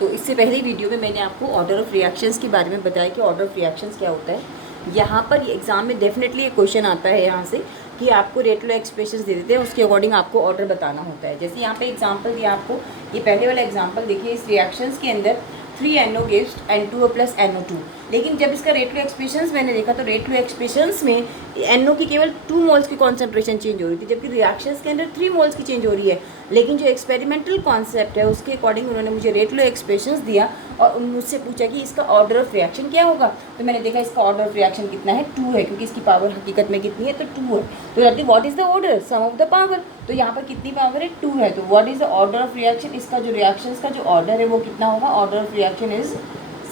तो इससे पहले वीडियो में मैंने आपको ऑर्डर ऑफ रिएक्शंस के बारे में बताया कि ऑर्डर ऑफ रिएक्शंस क्या होता है। यहाँ पर ये एग्जाम में डेफिनेटली एक क्वेश्चन आता है यहाँ से कि आपको रेट लो एक्सप्रेशंस दे देते हैं, उसके अकॉर्डिंग आपको ऑर्डर बताना होता है। जैसे यहाँ पे एग्जांपल दिया आपको, ये पहले वाला एग्जांपल देखिए, इस रिएक्शंस के अंदर 3NO gives N2O plus NO2। लेकिन जब इसका रेट लो एक्सप्रेशंस मैंने देखा तो रेट लो एक्सप्रेशंस में NO की केवल 2 मोल्स की कॉन्सेंट्रेशन चेंज हो रही थी, जबकि रिएक्शंस के अंदर 3 मोल्स की चेंज हो रही है। लेकिन जो एक्सपेरिमेंटल कॉन्सेप्ट है उसके अकॉर्डिंग उन्होंने मुझे रेट लो एक्सप्रेशंस दिया और मुझसे पूछा कि इसका ऑर्डर ऑफ रिएक्शन क्या होगा। तो मैंने देखा इसका ऑर्डर ऑफ रिएक्शन कितना है, 2 है, क्योंकि इसकी पावर हकीकत में कितनी है, तो 2 है। तो that is what is the order, sum of the power. तो यहाँ पर कितनी पावर है, 2 है। तो what is the order of reaction, इसका जो रिएक्शंस का जो ऑर्डर है वो कितना होगा, order of reaction is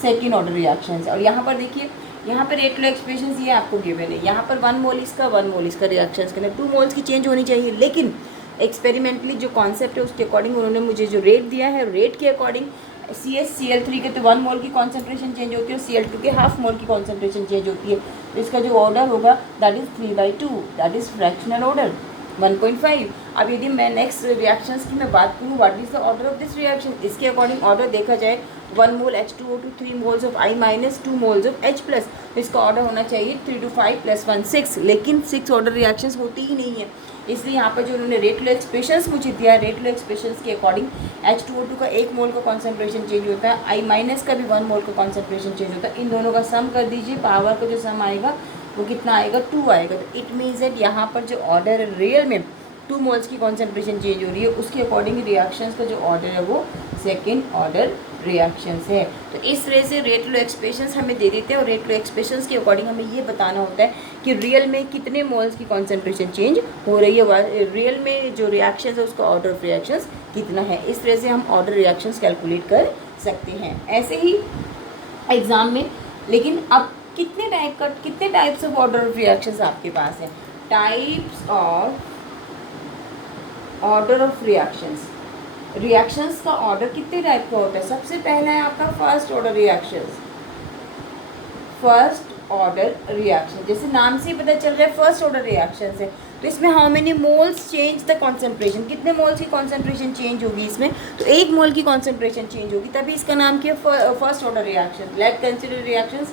second order reactions. और यहाँ पर देखिए, यहाँ पर रेट लो एक्सप्रेशंस ये आपको गिवन है। यहाँ पर 1 मोल इसका 1 मोल इसका रिएक्शंस के अंदर 2 मोल्स की चेंज होनी चाहिए। लेकिन एक्सपेरिमेंटली जो कॉन्सेप्ट है उसके अकॉर्डिंग उन्होंने मुझे जो रेट दिया है, रेट के अकॉर्डिंग CH Cl3 के तो 1 मोल की कॉन्सेंट्रेशन चेंज होती है और Cl2 के हाफ मोल की कॉन्सेंट्रेशन चेंज होती है। तो इसका जो ऑर्डर होगा that is 3/2, that is fractional order 1.5। अब यदि मैं नेक्स्ट रिएक्शंस की मैं बात करूँ, what is the order of this reaction, इसके अकॉर्डिंग ऑर्डर देखा जाए 1 मोल H2O2, 3 moles of I minus, 2 moles of H plus. तो इसका ऑर्डर होना चाहिए 3 to 5 + 1 6, लेकिन 6 ऑर्डर रिएक्शंस होती ही नहीं है। इसलिए यहाँ पर जो उन्होंने रेट लो एक्सप्रेशंस मुझे दिया है, रेट लो एक्सप्रेशंस के अकॉर्डिंग H2O2 का 1 मोल का कॉन्सेंट्रेशन चेंज होता है, I माइनस का भी 1 मोल का कॉन्सेंट्रेशन चेंज होता है। इन दोनों का सम कर दीजिए, पावर का जो सम आएगा वो कितना आएगा, 2 आएगा। तो इट मीन्स दैट यहाँ पर जो ऑर्डर है रियल में 2 मोल्स की कॉन्सेंट्रेशन चेंज हो रही है, उसके अकॉर्डिंग रिएक्शंस का जो ऑर्डर है वो सेकेंड ऑर्डर रिएक्शंस है। तो इस तरह से रेट लो एक्सप्रेशंस हमें दे देते हैं और रेट लो एक्सप्रेशंस के अकॉर्डिंग हमें ये बताना होता है कि रियल में कितने मोल्स की कॉन्सेंट्रेशन चेंज हो रही है, रियल में जो रिएक्शंस है उसका ऑर्डर ऑफ रिएक्शंस कितना है। इस तरह से हम ऑर्डर रिएक्शंस कैलकुलेट कर सकते हैं ऐसे ही एग्ज़ाम में। लेकिन अब कितने types of order of reactions आपके पास है, types of order of reactions का ऑर्डर कितने टाइप का होता है। सबसे पहला है आपका first order reactions. First order reaction, जैसे नाम से ही पता चल रहा है फर्स्ट ऑर्डर रिएक्शंस है, तो इसमें how many moles change the concentration, कितने मोल्स की कॉन्सेंट्रेशन चेंज होगी इसमें, तो 1 मोल की कॉन्सेंट्रेशन चेंज होगी, तभी इसका नाम किया first order reaction. Late consider reactions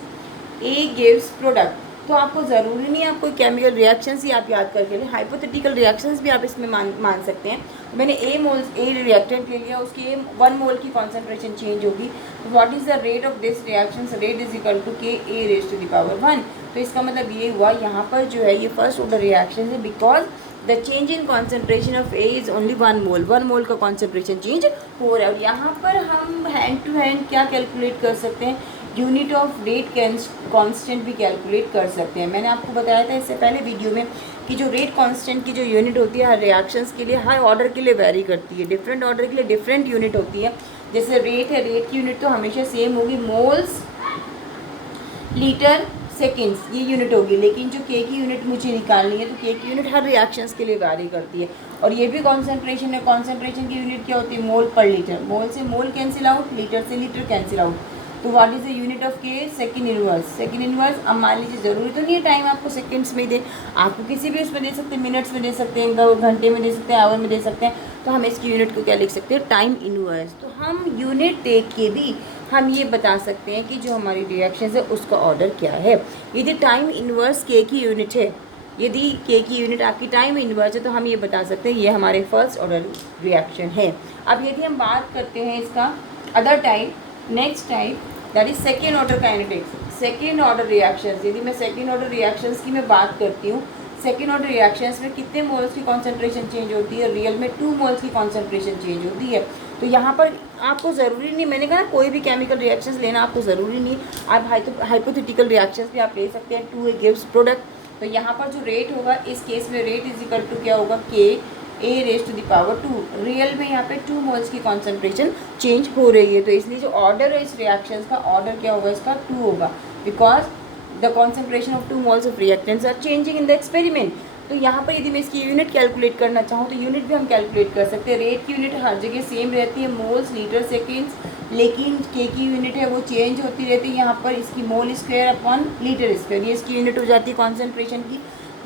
A gives product. तो आपको ज़रूरी नहीं है आप कोई केमिकल रिएक्शंस ही आप याद करके लें, हाइपोथेटिकल रिएक्शंस भी आप इसमें मान सकते हैं। तो मैंने ए रिएक्टेंट ले लिया, उसकी 1 मोल की कॉन्सेंट्रेशन चेंज होगी। तो what is the rate of this reaction, rate is equal to Ka⁻⁴ तो इसका मतलब ये हुआ यहाँ पर जो है ये फर्स्ट ऑर्डर रिएक्शन है, because the change in concentration of A is only 1 मोल का कॉन्सेंट्रेशन चेंज हो रहा है। और यहाँ पर हम हैंड टू हैंड क्या कैलकुलेट कर सकते हैं, यूनिट ऑफ रेट कांस्टेंट भी कैलकुलेट कर सकते हैं। मैंने आपको बताया था इससे पहले वीडियो में कि जो रेट कांस्टेंट की जो यूनिट होती है हर रिएक्शंस के लिए, हर ऑर्डर के लिए वेरी करती है, डिफरेंट ऑर्डर के लिए डिफरेंट यूनिट होती है। जैसे रेट है, रेट की यूनिट तो हमेशा सेम होगी, मोल्स लीटर सेकेंड्स ये यूनिट होगी, लेकिन जो के की यूनिट मुझे निकालनी है तो के की यूनिट हर रिएक्शंस के लिए वेरी करती है। और ये भी कॉन्सेंट्रेशन है, कॉन्सेंट्रेशन की यूनिट क्या होती है, मोल पर लीटर, मोल से मोल कैंसिल आउट, लीटर से लीटर कैंसिल आउट। तो what is the unit of के, सेकंड इनवर्स। अब मान लीजिए ज़रूरी तो नहीं है टाइम आपको सेकंड्स में ही दे, आपको किसी भी उसमें दे सकते हैं, मिनट्स में दे सकते हैं, घंटे में दे सकते हैं, आवर में दे सकते हैं। तो हम इसकी यूनिट को क्या लिख सकते हैं, टाइम इनवर्स। तो हम यूनिट देख के भी हम ये बता सकते हैं कि जो हमारी रिएक्शन है उसका ऑर्डर क्या है। यदि टाइम इनवर्स के की यूनिट है, यदि के की यूनिट आपकी टाइम इनवर्स है, तो हम ये बता सकते हैं ये हमारे फर्स्ट ऑर्डर रिएक्शन है। अब यदि हम बात करते हैं इसका other type, next type that is second order kinetics, second order reactions. यदि मैं सेकेंड ऑर्डर रिएक्शंस की मैं बात करती हूँ, सेकेंड ऑर्डर रिएक्शंस में कितने मोल्स की कॉन्सेंट्रेशन चेंज होती है, रियल में 2 मोल्स की कॉन्सेंट्रेशन चेंज होती है। तो यहाँ पर आपको ज़रूरी नहीं, मैंने कहा कोई भी केमिकल रिएक्शंस लेना आपको ज़रूरी नहीं, आप हाइपोथेटिकल रिएक्शंस भी आप ले सकते हैं। 2A गिव्स प्रोडक्ट, तो यहाँ पर जो रेट होगा इस केस में रेट इज इक्वल टू क्या होगा, Ka⁻², रियल में यहाँ पे 2 मोल्स की कॉन्सेंट्रेशन चेंज हो रही है। तो इसलिए जो ऑर्डर है इस रिएक्शंस का, ऑर्डर क्या होगा इसका, 2 होगा, because the concentration of 2 moles of reactants are changing in the experiment. तो यहाँ पर यदि मैं इसकी यूनिट कैलकुलेट करना चाहूँ तो यूनिट भी हम कैलकुलेट कर सकते हैं। रेट की यूनिट हर जगह सेम रहती है, मोल्स लीटर सेकेंड्स, लेकिन के की यूनिट है वो चेंज होती रहती है। यहाँ पर इसकी mole square upon litre square, ये इसकी यूनिट हो जाती है कॉन्सेंट्रेशन की।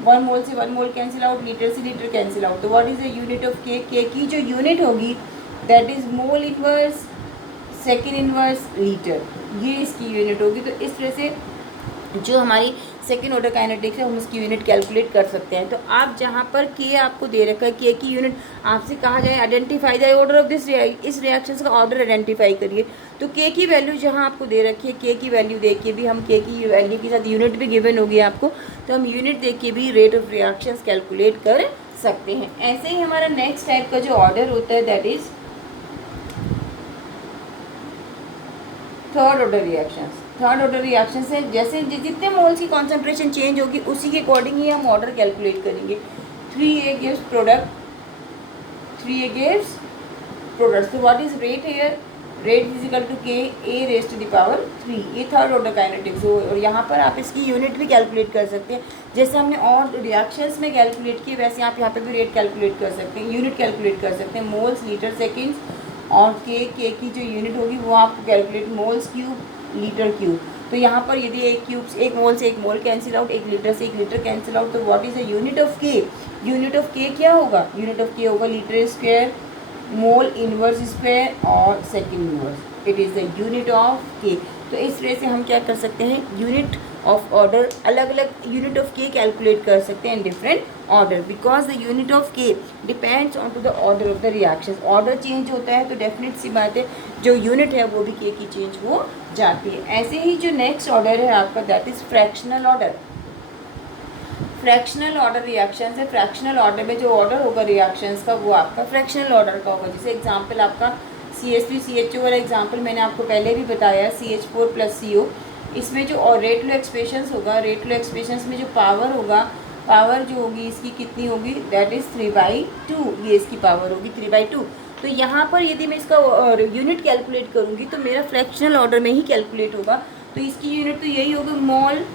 1 मोल से 1 मोल कैंसिल आउट, लीटर से लीटर कैंसिल आउट। तो what is the unit of के की जो यूनिट होगी that is mole inverse second inverse litre, ये इसकी यूनिट होगी। तो इस तरह से जो हमारी सेकेंड ऑर्डर काइनेटिक्स है हम उसकी यूनिट कैलकुलेट कर सकते हैं। तो आप जहाँ पर के आपको दे रखा है, के की यूनिट आपसे कहा जाए identify the order of this, इस रिएक्शंस का ऑर्डर आइडेंटिफाई करिए। तो के की वैल्यू जहाँ आपको दे रखी है, के की वैल्यू देख के भी हम के की वैल्यू के साथ यूनिट भी गिवन होगी आपको, तो हम यूनिट देख के भी रेट ऑफ रिएक्शंस कैलकुलेट कर सकते हैं। ऐसे ही हमारा नेक्स्ट टाइप का जो ऑर्डर होता है that is third order reactions. Third order reaction से जैसे जितने मोल्स की कॉन्सेंट्रेशन चेंज होगी उसी के अकॉर्डिंग ही हम ऑर्डर कैलकुलेट करेंगे। 3A gives product, 3A gives product. तो what is rate here, rate is equal to K A raise to the power 3। ये थर्ड ऑर्डर काइनेटिक्स हो, और यहाँ पर आप इसकी यूनिट भी कैलकुलेट कर सकते हैं। जैसे हमने और रिएक्शंस में कैलकुलेट किए वैसे आप यहाँ पे भी रेट कैलकुलेट कर सकते हैं, यूनिट कैलकुलेट कर सकते हैं, मोल्स लीटर सेकेंड्स, और के की जो यूनिट होगी वो आपको calculate moles cube litre cube. तो यहाँ पर यदि एक क्यूब, एक मोल से एक मोल कैंसिल आउट, एक लीटर से एक लीटर कैंसिल आउट, तो what is the unit of K, unit of K क्या होगा, यूनिट ऑफ के होगा litre square, mole inverse square और second inverse, it is the unit of K. तो इस तरह से हम क्या कर सकते हैं, यूनिट ऑफ ऑर्डर, अलग अलग यूनिट ऑफ के कैलकुलेट कर सकते हैं in different order, because the unit of K depends on to the order of the reaction. Order change होता है तो डेफिनेट सी बात है जो यूनिट है वो भी के की चेंज हो जाती है। ऐसे ही जो नेक्स्ट ऑर्डर है आपका that is fractional order. Fractional order reaction है, फ्रैक्शनल ऑर्डर में जो ऑर्डर होगा रिएक्शंस का वो आपका फ्रैक्शनल ऑर्डर का होगा। जैसे एग्जांपल आपका CH3CHO वाला एग्जांपल मैंने आपको पहले भी बताया, CH4 + CO। इसमें जो रेट लो एक्सप्रेशंस होगा, रेट लो एक्सप्रेशंस में जो पावर होगा, पावर जो होगी इसकी कितनी होगी, दैट इज़ 3/2, ये इसकी पावर होगी 3/2। तो यहाँ पर यदि मैं इसका यूनिट कैलकुलेट करूँगी तो मेरा फ्रैक्शनल ऑर्डर में ही कैलकुलेट होगा। तो इसकी यूनिट तो यही होगी मोल